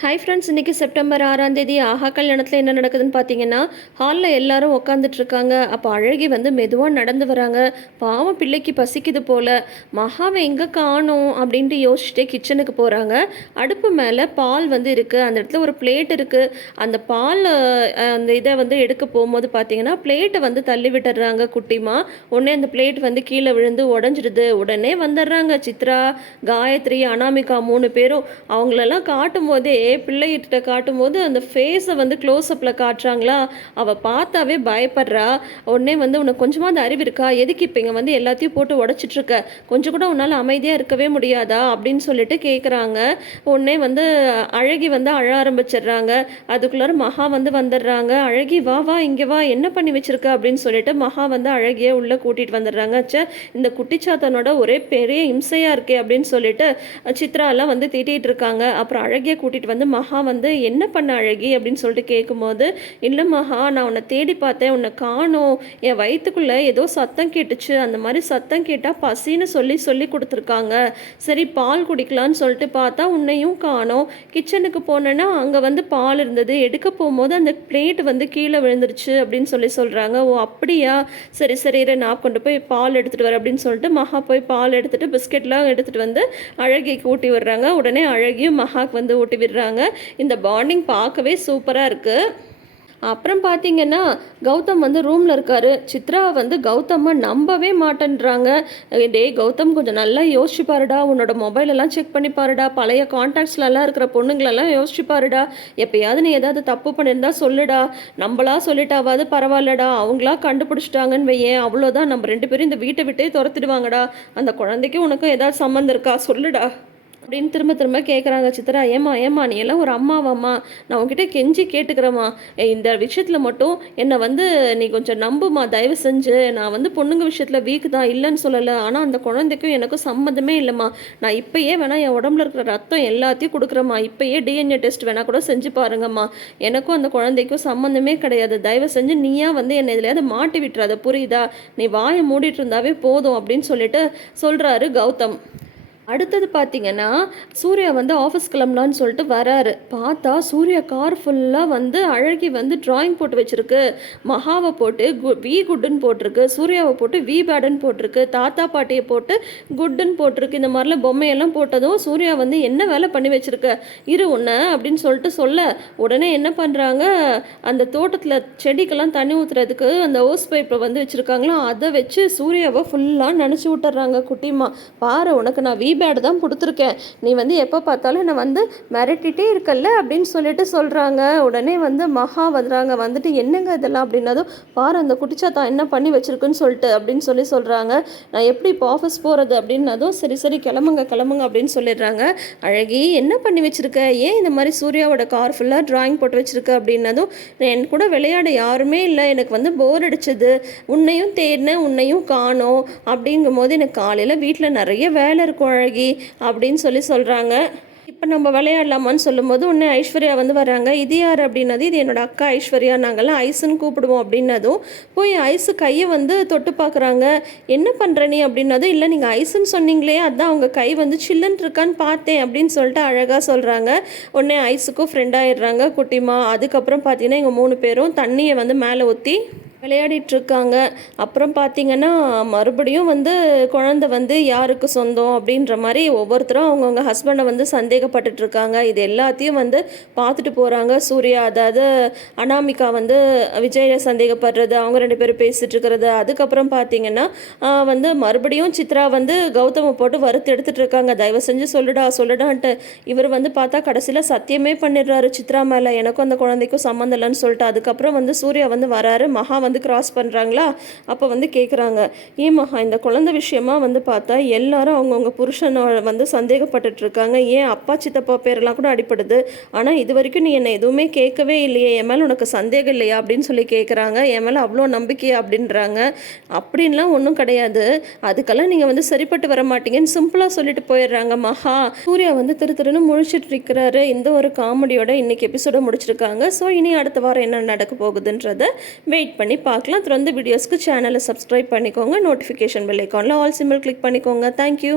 Hi friends, இன்றைக்கி September 6ஆம் தேதி ஆஹா கல்யாணத்தில் என்ன நடக்குதுன்னு பார்த்தீங்கன்னா, ஹாலில் எல்லாரும் உட்காந்துட்ருக்காங்க. அப்போ அழகி வந்து மெதுவாக நடந்து வராங்க. பாவம் பிள்ளைக்கு பசிக்குது போல். மகாவை எங்கே காணோம் அப்படின்ட்டு யோசிச்சுட்டே கிச்சனுக்கு போகிறாங்க. அடுப்பு மேலே பால் வந்து இருக்குது. அந்த இடத்துல ஒரு பிளேட் இருக்குது. அந்த பால் அந்த இதை வந்து எடுக்க போகும்போது பார்த்தீங்கன்னா பிளேட்டை வந்து தள்ளி விட்டுடுறாங்க குட்டிமா. உடனே அந்த பிளேட் வந்து கீழே விழுந்து உடஞ்சிடுது. உடனே வந்துடுறாங்க சித்ரா, காயத்ரி, அனாமிகா 3 பேரும். அவங்களெல்லாம் காட்டும் போதே பிள்ளைகிட்ட காட்டும்போது அந்த ஃபேஸை வந்து க்ளோஸ்அப்பில் காட்டுறாங்களா, அவள் பார்த்தாவே பயப்படுறா. உடனே வந்து உனக்கு கொஞ்சமாக அறிவு இருக்கா, எதுக்கு இப்போ இங்கே வந்து எல்லாத்தையும் போட்டு உடச்சிட்ருக்க, கொஞ்சம் கூட உன்னால் அமைதியாக இருக்கவே முடியாதா அப்படின்னு சொல்லிட்டு கேட்குறாங்க. உடனே வந்து அழகி வந்து அழ ஆரம்பிச்சிடுறாங்க. அதுக்குள்ளார மகா வந்து வந்துடுறாங்க. அழகி வா வா இங்கே வா, என்ன பண்ணி வச்சிருக்க அப்படின்னு சொல்லிட்டு மகா வந்து அழகியை உள்ளே கூட்டிகிட்டு வந்துடுறாங்க. இந்த குட்டிச்சாத்தனோட ஒரே பெரிய இம்சையாக இருக்கே அப்படின்னு சொல்லிட்டு சித்ராலாம் வந்து திட்டிகிட்டு இருக்காங்க. அப்புறம் அழகியை கூட்டிகிட்டு வந்து மகா வந்து என்ன பண்ண அழகி அப்படின்னு சொல்லிட்டு கேட்கும்போது, இல்லை மகா, நான் உன்னை தேடி பார்த்தேன், உன்னை காணோம், என் வயிற்றுக்குள்ளே ஏதோ சத்தம் கேட்டுச்சு, அந்த மாதிரி சத்தம் கேட்டால் பசின்னு சொல்லி சொல்லி கொடுத்துருக்காங்க. சரி பால் குடிக்கலான்னு சொல்லிட்டு பார்த்தா உன்னையும் காணோம். கிச்சனுக்கு போனேன்னா அங்கே வந்து பால் இருந்தது, எடுக்க போகும்போது அந்த பிளேட் வந்து கீழே விழுந்துருச்சு அப்படின்னு சொல்லி சொல்கிறாங்க. ஓ அப்படியா, சரி சரி நான் கொண்டு போய் பால் எடுத்துகிட்டு வரேன் அப்படின்னு சொல்லிட்டு மகா போய் பால் எடுத்துகிட்டு பிஸ்கெட்லாம் எடுத்துகிட்டு வந்து அழகிக்கு ஊட்டி விடுறாங்க. உடனே அழகியும் மகாக்கு வந்து ஊட்டி விடுறாங்க. இந்த பாண்டிங் பார்க்கவே சூப்பராக இருக்குது. அப்புறம் பார்த்தீங்கன்னா கௌதம் வந்து ரூமில் இருக்காரு. சித்ரா வந்து கௌதம்மை நம்பவே மாட்டேன்றாங்க. டேய் கௌதம், கொஞ்சம் நல்லா யோசிச்சு பாருடா, உன்னோட மொபைலெல்லாம் செக் பண்ணி பாருடா, பழைய கான்டாக்ட்ஸ்லலாம் இருக்கிற பொண்ணுங்களெல்லாம் யோசிச்சு பாருடா, எப்பயாவது நீ ஏதாவது தப்பு பண்ணியிருந்தா சொல்லுடா, நம்மளா சொல்லிட்டாவது பரவாயில்லடா, அவங்களா கண்டுபிடிச்சிட்டாங்கன்னு வையேன், அவ்வளோதான், நம்ம 2 பேரும் இந்த வீட்டை விட்டே துரத்திடுவாங்கடா, அந்த குழந்தைக்கும் உனக்கும் ஏதாவது சம்மந்தம் இருக்கா சொல்லுடா அப்படின்னு திரும்ப திரும்ப கேட்குறாங்க சித்ரா. ஏம்மா நீ எல்லாம் ஒரு அம்மாவாம்மா, நான் உங்ககிட்ட கெஞ்சி கேட்டுக்கிறேம்மா, இந்த விஷயத்தில் மட்டும் என்னை வந்து நீ கொஞ்சம் நம்புமா தயவு செஞ்சு. நான் வந்து பொண்ணுங்க விஷயத்தில் வீக்கு தான், இல்லைன்னு சொல்லலை, ஆனால் அந்த குழந்தைக்கும் எனக்கும் சம்மந்தமே இல்லைம்மா. நான் இப்போயே வேணால் என் உடம்புல இருக்கிற ரத்தம் எல்லாத்தையும் கொடுக்குறேம்மா, இப்போயே டிஎன்ஏ டெஸ்ட் வேணால் கூட செஞ்சு பாருங்கம்மா, எனக்கும் அந்த குழந்தைக்கும் சம்மந்தமே கிடையாது, தயவு செஞ்சு நீயா வந்து என்னை எதுலையாவது மாட்டி விட்டுறாத, புரியுதா, நீ வாயை மூடிட்டு இருந்தாவே போதும் அப்படின்னு சொல்லிட்டு சொல்கிறாரு கௌதம். அடுத்தது பார்த்தீங்கன்னா சூர்யா வந்து ஆஃபீஸ் கிளம்பலான்னு சொல்லிட்டு வராரு. பார்த்தா சூர்யா கார் ஃபுல்லாக வந்து அழகி வந்து ட்ராயிங் போட்டு வச்சுருக்கு. மகாவை போட்டு வி குட்டுன்னு போட்டிருக்கு, சூர்யாவை போட்டு வி பேடுன்னு போட்டிருக்கு, தாத்தா பாட்டியை போட்டு குட்டுன்னு போட்டிருக்கு. இந்த மாதிரிலாம் பொம்மையெல்லாம் போட்டதும் சூர்யா வந்து என்ன வேலை பண்ணி வச்சுருக்க, இரு ஒன்று அப்படின்னு சொல்லிட்டு சொல்ல, உடனே என்ன பண்ணுறாங்க, அந்த தோட்டத்தில் செடிக்கெல்லாம் தண்ணி ஊற்றுறதுக்கு அந்த ஓஸ் பைப்பை வந்து வச்சுருக்காங்களோ அதை வச்சு சூர்யாவை ஃபுல்லாக நினச்சி விட்டுறாங்க. குட்டிமா பாரு, உனக்கு நான் வி பேடு தான் கொடுத்துருக்கேன், நீ வந்து எப்போ பார்த்தாலும் என்னை வந்து மிரட்டிகிட்டே இருக்கல்ல அப்படின்னு சொல்லிட்டு சொல்கிறாங்க. உடனே வந்து மகா வந்துடுறாங்க. வந்துட்டு என்னங்க இதெல்லாம் அப்படின்னதும், பாரு அந்த குட்டிச்சாத்தான் என்ன பண்ணி வச்சுருக்குன்னு சொல்லிட்டு அப்படின்னு சொல்கிறாங்க. நான் எப்படி இப்போ ஆஃபீஸ் போகிறது அப்படின்னதும், சரி கிளம்புங்க அப்படின்னு சொல்லிடுறாங்க. அழகி என்ன பண்ணி வச்சுருக்க, ஏன் இந்த மாதிரி சூர்யாவோட கார் ஃபுல்லாக ட்ராயிங் போட்டு வச்சுருக்க அப்படின்னதும், என் கூட விளையாட யாருமே இல்லை, எனக்கு வந்து போர் அடிச்சது, உன்னையும் தேடினேன் உன்னையும் காணோம், அப்படிங்கும் போது எனக்கு காலையில் வீட்டில் நிறைய வேலை இருக்கும் அழகி அப்படின்னு சொல்கிறாங்க. இப்போ நம்ம விளையாடலாமான்னு சொல்லும்போது உடனே ஐஸ்வர்யா வந்து வராங்க. இது யார் அப்படின்னது, இது என்னோட அக்கா ஐஸ்வர்யா, நாங்கள்லாம் ஐஸுன்னு கூப்பிடுவோம் அப்படின்னதும் போய் ஐஸு கையை வந்து தொட்டு பார்க்குறாங்க. என்ன பண்ணுற நீ அப்படின்னதும், இல்லை நீங்கள் ஐஸுன்னு சொன்னீங்களே அதான் அவங்க கை வந்து சில்லுன்னு இருக்கான்னு பார்த்தேன் அப்படின்னு சொல்லிட்டு அழகாக சொல்கிறாங்க. உடனே ஐஸுக்கும் ஃப்ரெண்ட் ஆகிடுறாங்க குட்டிமா. அதுக்கப்புறம் பார்த்தீங்கன்னா இவங்க 3 பேரும் தண்ணியை வந்து மேலே ஊற்றி விளையாடிட்டுருக்காங்க. அப்புறம் பார்த்திங்கன்னா மறுபடியும் வந்து குழந்தை வந்து யாருக்கு சொந்தம் அப்படின்ற மாதிரி ஒவ்வொருத்தரும் அவங்கவுங்க ஹஸ்பண்டை வந்து சந்தேகப்பட்டுட்ருக்காங்க. இது எல்லாத்தையும் வந்து பார்த்துட்டு போகிறாங்க சூர்யா. அதாவது அனாமிகா வந்து விஜயை சந்தேகப்படுறது, அவங்க 2 பேரும் பேசிகிட்டு இருக்கிறது. அதுக்கப்புறம் பார்த்திங்கன்னா வந்து மறுபடியும் சித்ரா வந்து கௌதமை போட்டு வறுத்து எடுத்துகிட்டு இருக்காங்க. தயவு செஞ்சு சொல்லுடான்ட்டு இவர் வந்து பார்த்தா கடைசியில் சத்தியமே பண்ணிடுறாரு சித்ரா மேலே, எனக்கும் அந்த குழந்தைக்கும் சம்மந்தம் இல்லைன்னு சொல்லிட்டு. அதுக்கப்புறம் வந்து சூர்யா வந்து வராரு. மகா வந்து கிராஸ் பண்ணுறாங்களா, அப்போ வந்து கேட்குறாங்க, ஏன் மகா இந்த குழந்தை விஷயமா வந்து பார்த்தா எல்லாரும் அவங்கவுங்க புருஷனை வந்து சந்தேகப்பட்டுட்ருக்காங்க, ஏன் அப்பா சித்தப்பா பேரெல்லாம் கூட அடிப்படுது, ஆனால் இது வரைக்கும் நீ என்னை எதுவுமே கேட்கவே இல்லையே, என் மேலே உனக்கு சந்தேகம் இல்லையா அப்படின்னு சொல்லி கேட்குறாங்க. என் மேலே அவ்வளோ நம்பிக்கையா அப்படின்றாங்க. அப்படின்லாம் ஒன்றும் கிடையாது, அதுக்கெல்லாம் நீங்கள் வந்து சரிப்பட்டு வர மாட்டீங்கன்னு சிம்பிளாக சொல்லிட்டு போயிடுறாங்க மகா. சூர்யா வந்து திருன்னு முழிச்சிட்டு இருக்கிறாரு. இந்த ஒரு காமெடியோட இன்னைக்கு எபிசோட முடிச்சிருக்காங்க. ஸோ இனி அடுத்த வாரம் என்ன நடக்க போகுதுன்றதை வெயிட் பண்ணி பார்க்கலாம். தொடர்ந்து வீடியோஸ்க்கு சேனலை சப்ஸ்கிரைப் பண்ணிக்கோங்க. நோட்டிஃபிகேஷன் பெல் ஐக்கானில் ஆல் சிம்பிள் கிளிக் பண்ணிக்கோங்க. தேங்க்யூ.